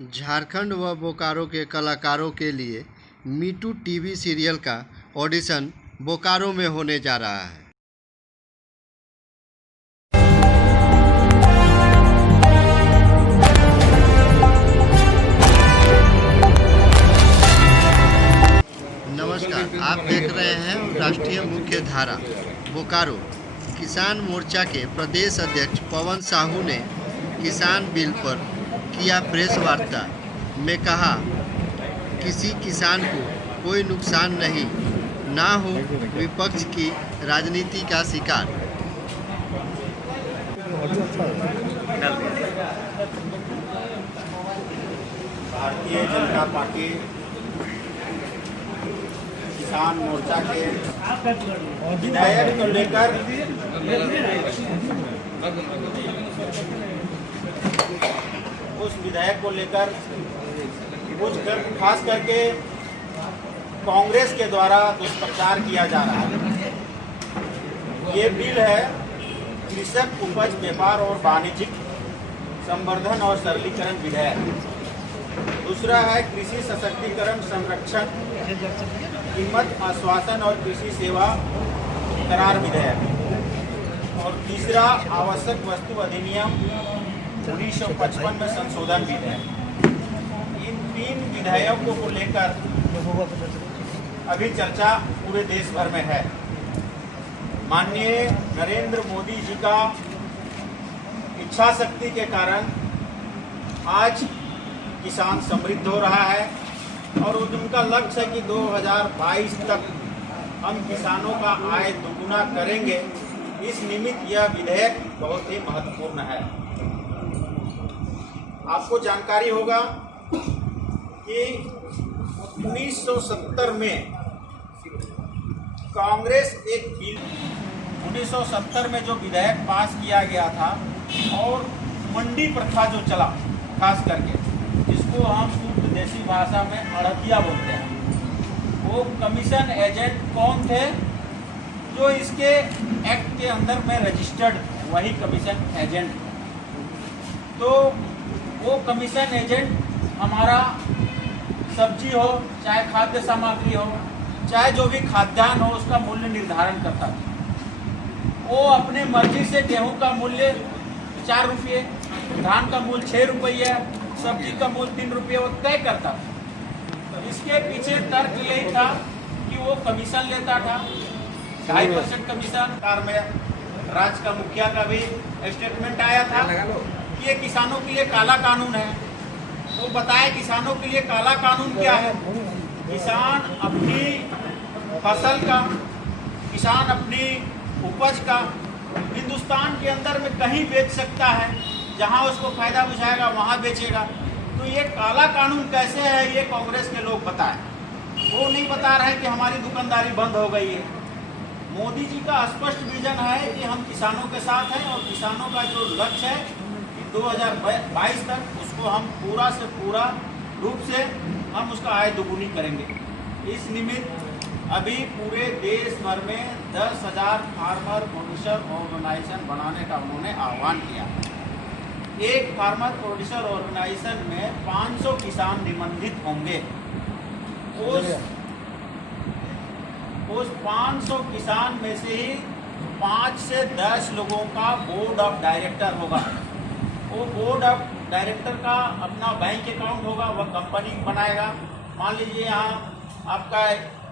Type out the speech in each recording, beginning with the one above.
झारखंड व बोकारो के कलाकारों के लिए मीटू टीवी सीरियल का ऑडिशन बोकारो में होने जा रहा है। नमस्कार, आप देख रहे हैं राष्ट्रीय मुख्य धारा। बोकारो किसान मोर्चा के प्रदेश अध्यक्ष पवन साहू ने किसान बिल पर किया प्रेस वार्ता में कहा, किसी किसान को कोई नुकसान नहीं, ना हो विपक्ष की राजनीति का शिकार। भारतीय जनता पार्टी किसान मोर्चा के विधायक को लेकर उस विधायक को लेकर खास करके कांग्रेस के द्वारा दुष्प्रचार किया जा रहा है। ये बिल है कृषक उपज व्यापार और वाणिज्यिक संवर्धन और सरलीकरण विधेयक। दूसरा है कृषि सशक्तिकरण संरक्षण कीमत आश्वासन और कृषि सेवा करार विधेयक। और तीसरा आवश्यक वस्तु अधिनियम 1955 में संशोधन विधेयक। इन तीन विधेयकों को लेकर अभी चर्चा पूरे देश भर में है। माननीय नरेंद्र मोदी जी का इच्छा शक्ति के कारण आज किसान समृद्ध हो रहा है और उनका लक्ष्य है कि 2022 तक हम किसानों का आय दोगुना करेंगे। इस निमित्त यह विधेयक बहुत ही महत्वपूर्ण है। आपको जानकारी होगा कि 1970 में कांग्रेस एक बिल 1970 में जो विधेयक पास किया गया था और मंडी प्रथा जो चला, खास करके जिसको हम शुद्ध देसी भाषा में अड़तिया बोलते हैं, वो कमीशन एजेंट कौन थे? जो इसके एक्ट के अंदर में रजिस्टर्ड, वही कमीशन एजेंट। तो वो कमीशन एजेंट हमारा सब्जी हो चाहे खाद्य सामग्री हो चाहे जो भी खाद्यान्न हो उसका मूल्य निर्धारण करता था। वो अपने मर्जी से गेहूं का मूल्य 4 रुपये, धान का मूल्य 6 रुपये, सब्जी का मूल्य 3 रुपये वो तय करता था। इसके पीछे तर्क यही था कि वो कमीशन लेता था 2.5% कमीशन। सरकार में राज्य का मुखिया का भी स्टेटमेंट आया था कि ये किसानों के लिए काला कानून है। तो बताया किसानों के लिए काला कानून क्या है? किसान अपनी फसल का, किसान अपनी उपज का हिंदुस्तान के अंदर में कहीं बेच सकता है, जहां उसको फायदा बुझाएगा वहां बेचेगा। तो ये काला कानून कैसे है, ये कांग्रेस के लोग बताएं। वो नहीं बता रहे कि हमारी दुकानदारी बंद हो गई है। मोदी जी का स्पष्ट विजन है कि हम किसानों के साथ हैं और किसानों का जो लक्ष्य है कि 2022 तक उसको हम पूरा से पूरा रूप से हम उसका आय दोगुनी करेंगे। इस निमित्त अभी पूरे देश भर में 10,000 फार्मर प्रोड्यूसर ऑर्गेनाइजेशन बनाने का उन्होंने आह्वान किया। एक फार्मर प्रोड्यूसर ऑर्गेनाइजेशन में 500 किसान निबंधित होंगे। उस 500 किसान में से ही 5 से 10 लोगों का बोर्ड ऑफ डायरेक्टर होगा। वो बोर्ड ऑफ डायरेक्टर का अपना बैंक अकाउंट होगा, वह कंपनी बनाएगा। मान लीजिए यहाँ आपका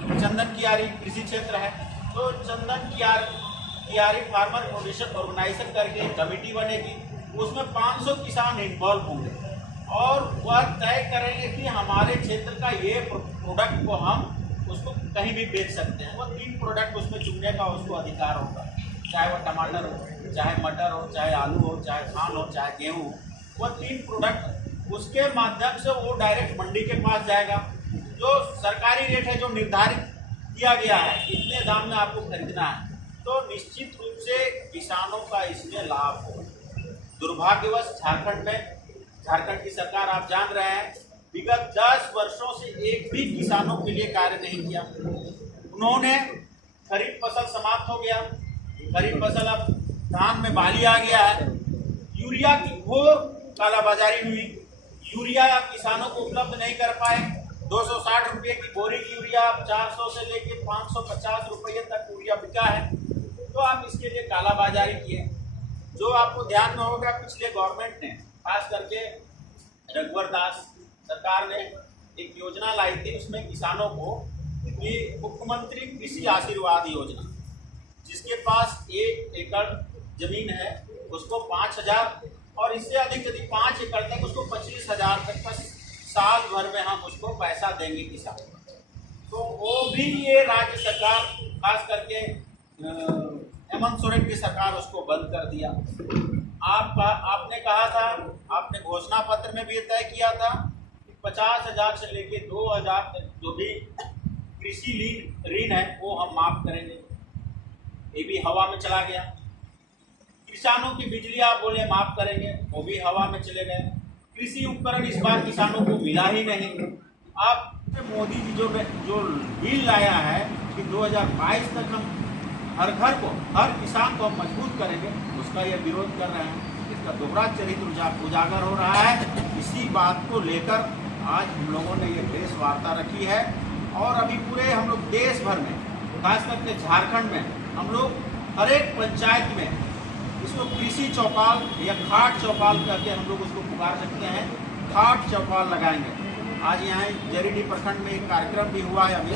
चंदन कियारी कृषि क्षेत्र है, तो चंदन कियारी फार्मर प्रोड्यूसर ऑर्गेनाइजेशन करके एक कमेटी बनेगी। उसमें 500 किसान इन्वॉल्व होंगे और वह तय करेंगे कि हमारे क्षेत्र का ये प्रोडक्ट को हम उसको कहीं भी बेच सकते हैं। वो 3 प्रोडक्ट उसमें चुनने का उसको अधिकार होगा, चाहे वो टमाटर हो, चाहे मटर हो, चाहे आलू हो, चाहे धान हो, चाहे गेहूँ हो। वो 3 प्रोडक्ट उसके माध्यम से वो डायरेक्ट मंडी के पास जाएगा। जो सरकारी रेट है जो निर्धारित किया गया है, इतने दाम में आपको खरीदना है, तो निश्चित रूप से किसानों का इसमें लाभ होगा। दुर्भाग्यवश झारखंड की सरकार, आप जान रहे हैं, विगत 10 वर्षों से एक भी किसानों के लिए कार्य नहीं किया। उन्होंने खरीफ फसल समाप्त हो गया, खरीफ फसल अब धान में बाली आ गया है, यूरिया की घोर कालाबाजारी हुई। यूरिया किसानों को उपलब्ध नहीं कर पाए। 260 रुपये की बोरी की यूरिया 400 से लेके 550 रुपये तक यूरिया बिका है। तो आप इसके लिए कालाबाजारी किए। जो आपको ध्यान में होगा, पिछले गवर्नमेंट ने खास करके रघुवर दास सरकार ने एक योजना लाई थी, उसमें किसानों को कि मुख्यमंत्री कृषि आशीर्वाद योजना, जिसके पास 1 एकड़ जमीन है उसको 5,000 और इससे अधिक यदि 5 एकड़ तक उसको 25,000 तक का साल भर में हम उसको पैसा देंगे किसान। तो वो भी ये राज्य सरकार खास करके हेमंत सोरेन की सरकार उसको बंद कर दिया। आपने कहा था, आपने घोषणा पत्र में भी तय किया था कि 50,000 से लेके 2,000 तक जो भी कृषि ऋण है वो हम माफ करेंगे। ये भी हवा में चला गया। किसानों की बिजली आप बोले माफ करेंगे, वो भी हवा में चले गए। कृषि उपकरण इस बार किसानों को मिला ही नहीं। आप मोदी जी जो बिल लाया है कि 2022 तक हम हर घर को, हर किसान को हम मजबूत करेंगे, उसका ये विरोध कर रहे हैं। इसका दोहरा चरित्र उजागर हो रहा है। इसी बात को लेकर आज हम लोगों ने ये प्रेस वार्ता रखी है और अभी पूरे हम लोग देश भर में, खास करके झारखंड में, हम लोग हर एक पंचायत में इसको कृषि चौपाल या खाट चौपाल करके हम लोग उसको पुकार सकते हैं। खाट चौपाल लगाएंगे। आज यहाँ जरीडीह प्रखंड में एक कार्यक्रम भी हुआ है, अभी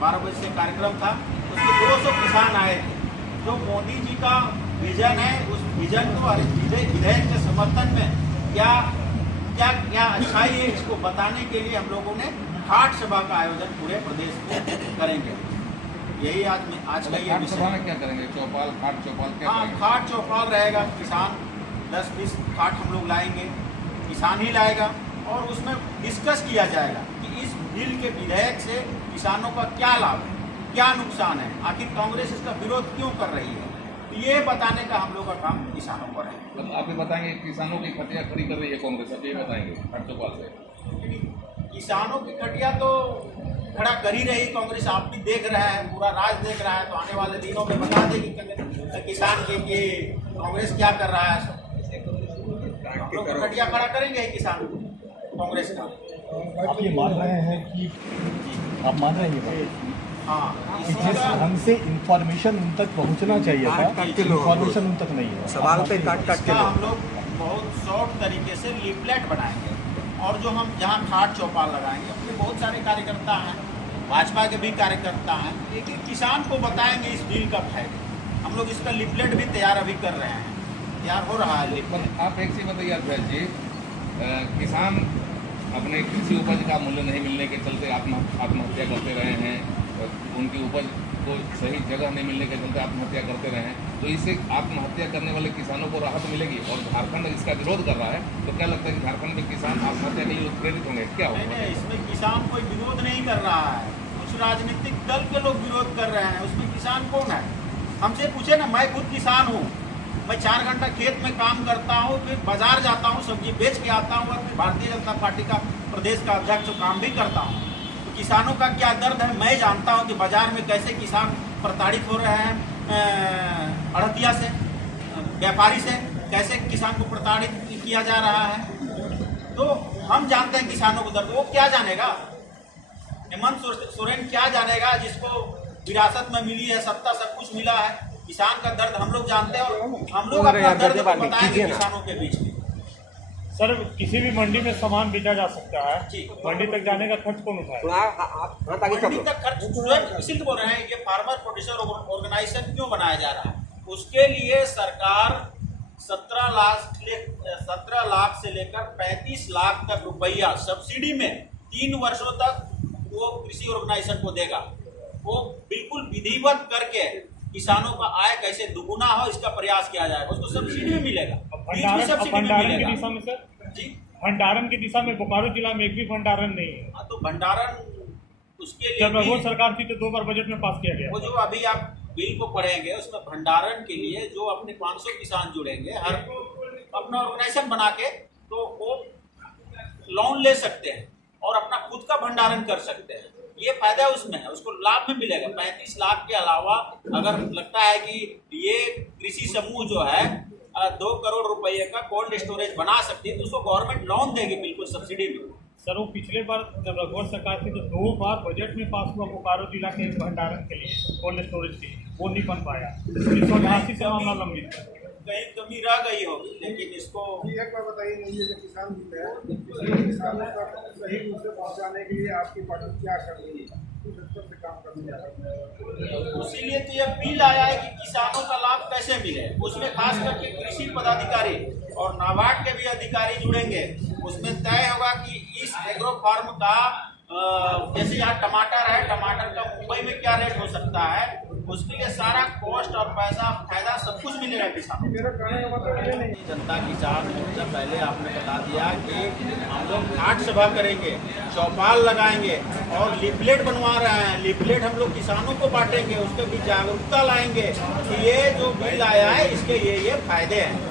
12 बजे से कार्यक्रम था, उसमें 200 किसान आए थे। जो मोदी जी का विजन है, उस विजन को विधेयक के समर्थन में क्या क्या क्या अच्छाई है, इसको बताने के लिए हम लोगों ने खाट सभा का आयोजन पूरे प्रदेश में करेंगे। यही आज का ये विषय है। क्या करेंगे? चौपाल, खाट चौपाल क्या करेंगे? खाट चौपाल रहेगा। किसान 10-20 खाट हम लोग लाएंगे, किसान ही लाएगा और उसमें डिस्कस किया जाएगा कि इस बिल के विधेयक से किसानों का क्या लाभ है, क्या नुकसान है, आखिर कांग्रेस इसका विरोध क्यों कर रही है। तो ये बताने का हम लोग का काम किसानों पर है। तो आप ये बताएंगे किसानों की खटिया खड़ी कर रही है कांग्रेस, आप ये बताएंगे खाट चौपाल से? किसानों की खटिया तो खड़ा कर ही रही कांग्रेस, आप भी देख रहा है, पूरा राज्य देख रहा है। तो आने वाले दिनों में बता देगी किसान के कि कांग्रेस क्या कर रहा है। हम लोग खटिया खड़ा करेंगे किसान कांग्रेस का। आप ये मान रहे हैं कि आप मान रहे हैं हाँ, जिस ढंग से इंफॉर्मेशन उन तक पहुंचना चाहिए था, इंफॉर्मेशन उन तक नहीं है। सवाल पे काट के हम लोग बहुत शॉर्ट तरीके से लीफलेट बनाएंगे और जो हम जहाँ खाट चौपाल लगाएंगे, अपने बहुत सारे कार्यकर्ता हैं, भाजपा के भी कार्यकर्ता हैं, एक एक किसान को बताएंगे इस डील का फायदा। हम लोग इसका लीफलेट भी तैयार अभी कर रहे हैं, तैयार हो रहा है लीफलेट। आप एक चीज बताइए अध्यक्ष जी, किसान अपने कृषि उपज का मूल्य नहीं मिलने के चलते आत्महत्या करते रहे हैं, उनकी उपज को सही जगह नहीं मिलने के चलते आत्महत्या करते रहे हैं। तो इससे आत्महत्या करने वाले किसानों को राहत मिलेगी और झारखंड इसका विरोध कर रहा है, तो क्या लगता है कि झारखंड में किसान आत्महत्या के लिए प्रेरित होंगे? क्या होगा? नहीं, इसमें किसान कोई विरोध नहीं कर रहा है, कुछ राजनीतिक दल के लोग विरोध कर रहे हैं। उसमें किसान कौन है? हमसे पूछे ना, मैं खुद किसान हूँ, मैं 4 घंटा खेत में काम करता हूँ, फिर बाजार जाता हूँ, सब्जी बेच के आता हूँ और फिर भारतीय जनता पार्टी का प्रदेश का अध्यक्ष काम भी करता हूँ। तो किसानों का क्या दर्द है मैं जानता हूँ कि बाजार में कैसे किसान प्रताड़ित हो रहे हैं, अड़तिया से, व्यापारी से कैसे किसान को प्रताड़ित किया जा रहा है। तो हम जानते हैं किसानों को दर्द, वो क्या जानेगा? हेमंत सोरेन क्या जानेगा जिसको विरासत में मिली है, सत्ता सब कुछ मिला है। किसान का दर्द हम लोग जानते हैं और हम लोग अपना दर्द को बताएंगे किसानों के बीच में। सर, किसी भी मंडी में सामान बेचा जा सकता है, जी। मंडी तक जाने का खर्च कौन उठाए? मंडी तक खर्च स्वयं इसीलिए बोल रहे हैं कि फार्मर प्रोड्यूसर ऑर्गेनाइजेशन क्यों बनाया जा रहा है। उसके लिए सरकार 17 लाख से लेकर 35 लाख तक रुपया सब्सिडी में 3 वर्षों तक वो कृषि ऑर्गेनाइजेशन को देगा। वो बिल्कुल विधिवत करके किसानों का आय कैसे दुगुना हो इसका प्रयास किया जाएगा, उसको सब्सिडी में मिलेगा। भंडारण की दिशा में सर जी, भंडारण की दिशा में बोकारो जिला में एक भी भंडारण नहीं है। हाँ, तो भंडारण उसके लिए जब वो सरकार थी तो 2 बार बजट में पास किया गया। वो जो अभी आप बिल को पढ़ेंगे उसमें भंडारण के लिए जो अपने 500 किसान जुड़ेंगे, हर अपना ऑर्गेनाइजेशन बना के, तो वो लोन ले सकते हैं और अपना खुद का भंडारण कर सकते हैं। ये फायदा उसमें है, उसको लाभ में मिलेगा। 35 लाख के अलावा अगर लगता है कि ये कृषि समूह जो है 2 करोड़ रुपए का कोल्ड स्टोरेज बना सकती है, तो उसको गवर्नमेंट लोन देगी बिल्कुल सब्सिडी में। सर वो पिछले बार जब रघुवर सरकार थी तो 2 बार बजट में पास हुआ बोकारो जिला के भंडारण के लिए कोल्ड स्टोरेज के लिए, वो नहीं बन पाया। 1988 से मामला लंबित है। कहीं कमी रह गई होगी, लेकिन इसको एक बार बताइए, ये जो किसान बिल है, किसानों तक सही रूप से पहुंचाने के लिए आपकी पार्टी क्या कर रही है, किस स्तर से काम करने जा रही है? इसीलिए तो ये बिल आया है कि किसानों का लाभ कैसे मिले। उसमें खास करके कृषि पदाधिकारी और नाबार्ड के भी अधिकारी जुड़ेंगे। उसमें तय होगा कि इस एग्रो फार्म का जैसे यहाँ टमाटर है, टमाटर का मुंबई में क्या रेट हो सकता है, उसके लिए सारा कॉस्ट और पैसा फायदा सब कुछ मिलेगा किसानों को। जनता किसान मोर्चा पहले आपने बता दिया कि हम लोग घाट सभा करेंगे, चौपाल लगाएंगे और लिफलेट बनवा रहे हैं। लिफलेट हम लोग किसानों को बांटेंगे, उसके भी जागरूकता लाएंगे कि ये जो बिल आया है इसके ये फायदे हैं।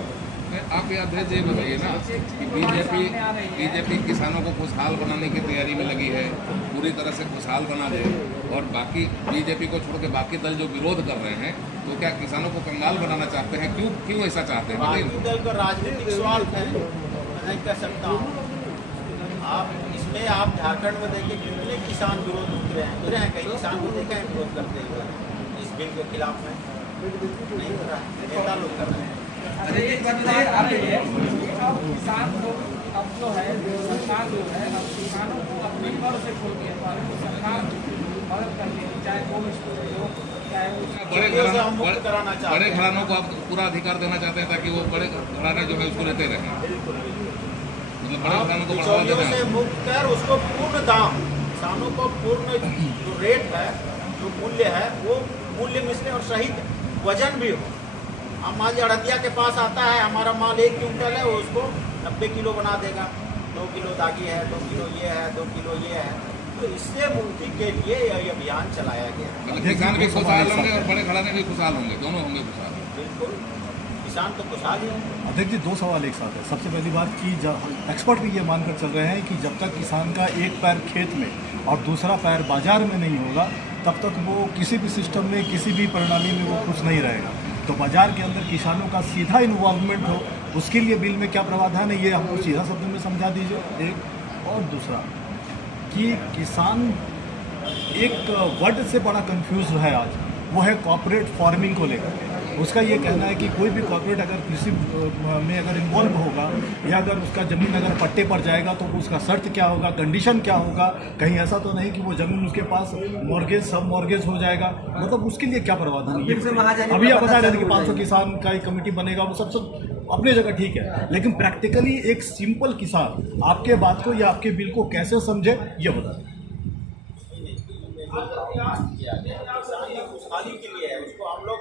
आप ये अध्यक्ष ये बताइए ना कि बीजेपी किसानों को खुशहाल बनाने की तैयारी में लगी है, पूरी तरह से खुशहाल बना दे, और बाकी बीजेपी को छोड़ के बाकी दल जो विरोध कर रहे हैं तो क्या किसानों को कंगाल बनाना चाहते हैं? क्यों ऐसा चाहते हैं? बाकी दल का राजनीतिक सवाल है, मैं नहीं कह सकता हूँ। आप इसमें आप झारखंड में देखिए कितने किसान विरोध उतरे हैं, कई किसान को देखा है विरोध करते हुए इस बिल के खिलाफ में नहीं कर रहा, नेता लोग कर रहे हैं। अरे एक बात बताइए, आप ये अब किसान को अब जो है सरकार जो है अब किसानों को अपने बल से खोल के सरकार मदद करके, चाहे कोल्ड स्टोरेज हो, चाहे बड़े घरानों को आप पूरा अधिकार देना चाहते हैं ताकि वो बड़े घराने जो है उसको लेते रहें, मतलब बड़े घरानों को बढ़ावा देना से मुक्त कर उसको पूर्ण दाम, किसानों को पूर्ण जो रेट है, जो मूल्य है वो मूल्य मिले और सही वजन भी हो। हम आज अड़तिया के पास आता है, हमारा माल 1 क्विंटल है, वो उसको 90 किलो बना देगा। 2 किलो दागी है, 2 किलो ये है, 2 किलो ये है। तो इससे मुक्ति के लिए यह अभियान चलाया गया है। मतलब किसान भी खुशहाल होंगे और बड़े घराने भी खुशहाल होंगे, दोनों होंगे खुशहाल। बिल्कुल, किसान तो खुशहाल ही है। अध्यक्ष जी 2 सवाल एक साथ है। सबसे पहली बात कि एक्सपर्ट भी ये मानकर चल रहे हैं कि जब तक किसान का एक पैर खेत में और दूसरा पैर बाजार में नहीं होगा तब तक वो किसी भी सिस्टम में, किसी भी प्रणाली में वो खुश नहीं रहेगा। तो बाजार के अंदर किसानों का सीधा इन्वॉल्वमेंट हो, उसके लिए बिल में क्या प्रावधान है ये हमको सीधा शब्द में समझा दीजिए। एक और दूसरा कि किसान एक वर्ड से बड़ा कंफ्यूज है आज, वो है कॉर्पोरेट फार्मिंग को लेकर। उसका ये कहना है कि कोई भी कॉर्पोरेट अगर कृषि में अगर इन्वॉल्व होगा या अगर उसका ज़मीन अगर पट्टे पर जाएगा तो उसका शर्त क्या होगा, कंडीशन क्या होगा, कहीं ऐसा तो नहीं कि वो ज़मीन उसके पास मॉर्गेज सब मॉर्गेज हो जाएगा, मतलब उसके लिए क्या प्रावधान है? अभी आप बता रहे थे कि 500 किसान का एक कमेटी बनेगा, वो सब अपनी जगह ठीक है, लेकिन प्रैक्टिकली एक सिंपल किसान आपके बात को या आपके बिल को कैसे समझे ये बता दें। खुशहाली के लिए है, उसको हम लोग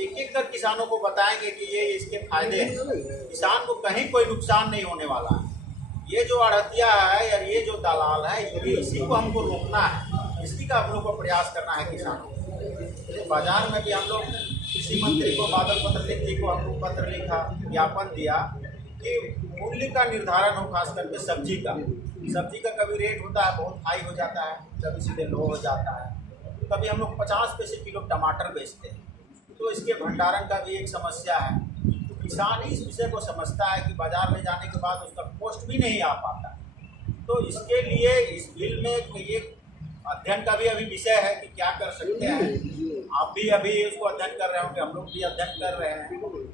एक कर किसानों को बताएंगे कि ये इसके फायदे हैं। किसान को कहीं कोई नुकसान नहीं होने वाला है। ये जो अड़तिया है या ये जो दलाल है, ये इसी को हमको रोकना है, इसी का हम लोग को प्रयास करना है किसानों को। बाजार में भी हम लोग कृषि मंत्री को, बादल पत्रलेख जी को हमको पत्र लिखा, ज्ञापन दिया कि मूल्य का निर्धारण हो, खास करके सब्जी का। सब्जी का कभी रेट होता है बहुत हाई हो जाता है, कभी सीधे लो हो जाता है। कभी हम लोग 50 पैसे किलो टमाटर बेचते हैं, तो इसके भंडारण का भी एक समस्या है। तो किसान इस विषय को समझता है कि बाजार में जाने के बाद उसका कॉस्ट भी नहीं आ पाता। तो इसके लिए इस बिल में ये अध्ययन का भी अभी विषय है कि क्या कर सकते हैं। आप भी अभी उसको अध्ययन कर रहे होंगे, हम लोग भी अध्ययन कर रहे हैं,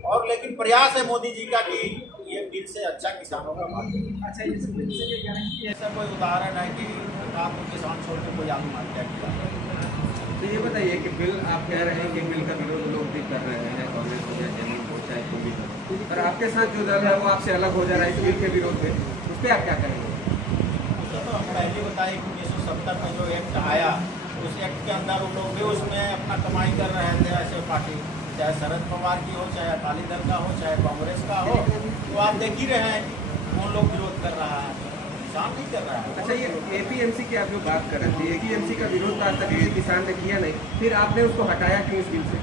और लेकिन प्रयास है मोदी जी का कि ये बिल से अच्छा किसानों का मार्केट। अच्छा, ऐसा कोई उदाहरण है कि आप किसान छोड़ के कोई आत्महत्या किया? तो ये बताइए कि बिल आप कह रहे हैं कि बिल का विरोध लोग भी कर रहे हैं, कांग्रेस हो या जमीन हो चाहे कोई भी हो, पर आपके साथ जो दल है वो आपसे अलग हो जा रहा है इस बिल के विरोध में, उस पर आप क्या करेंगे? उसे तो हम पहले बताए कि 1970 में जो एक्ट आया, उस एक्ट के अंदर उन लोग भी उसमें अपना कमाई कर रहे थे। ऐसे पार्टी चाहे शरद पवार की हो, चाहे अकाली दल का हो, चाहे कांग्रेस का हो, तो आप देख ही रहे हैं कि कौन लोग विरोध कर रहा है, किसान नहीं कर रहा है। अच्छा, ये APMC की आप जो बात कर रहे थे, APMC का विरोध आज तक किसी किसान ने किया नहीं, फिर आपने उसको हटाया क्यों इस बिल से?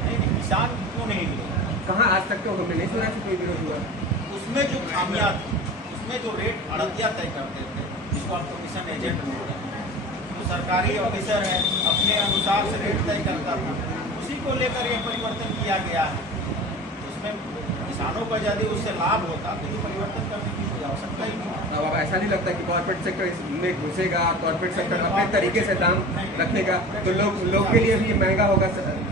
नहीं, किसान क्यों नहीं किया? कहाँ आज तक तो हमने नहीं सुना कि कोई विरोध हुआ। उसमें जो खामियां थी, उसमें जो रेट अड़तिया तय करते थे, जिसको आप कमीशन एजेंट बोलते हैं, तो सरकारी ऑफिसर है, अपने अनुसार से रेट तय करता था, उसी को लेकर ये परिवर्तन किया गया है। उसमें किसानों का यदि उससे लाभ होता तो ये परिवर्तन करने की आवश्यकता ही नहीं। अब ऐसा नहीं लगता कि कॉर्पोरेट सेक्टर में घुसेगा, कॉर्पोरेट सेक्टर अपने तरीके से दाम रखेगा तो लोग के लिए भी महंगा होगा,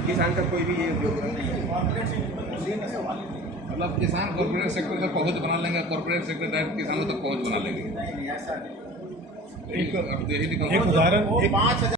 किसान का कोई भी ये कॉर्पोरेट सेक्टर में घुसने का सवाल ही नहीं। मतलब किसान कॉर्पोरेट सेक्टर तक पहुँच बना लेंगे, कॉर्पोरेट सेक्टर डायरेक्ट किसानों तक पहुँच बना लेंगे। नहीं ऐसा नहीं। अब तो यही निकल एक उदाहरण वो 5,000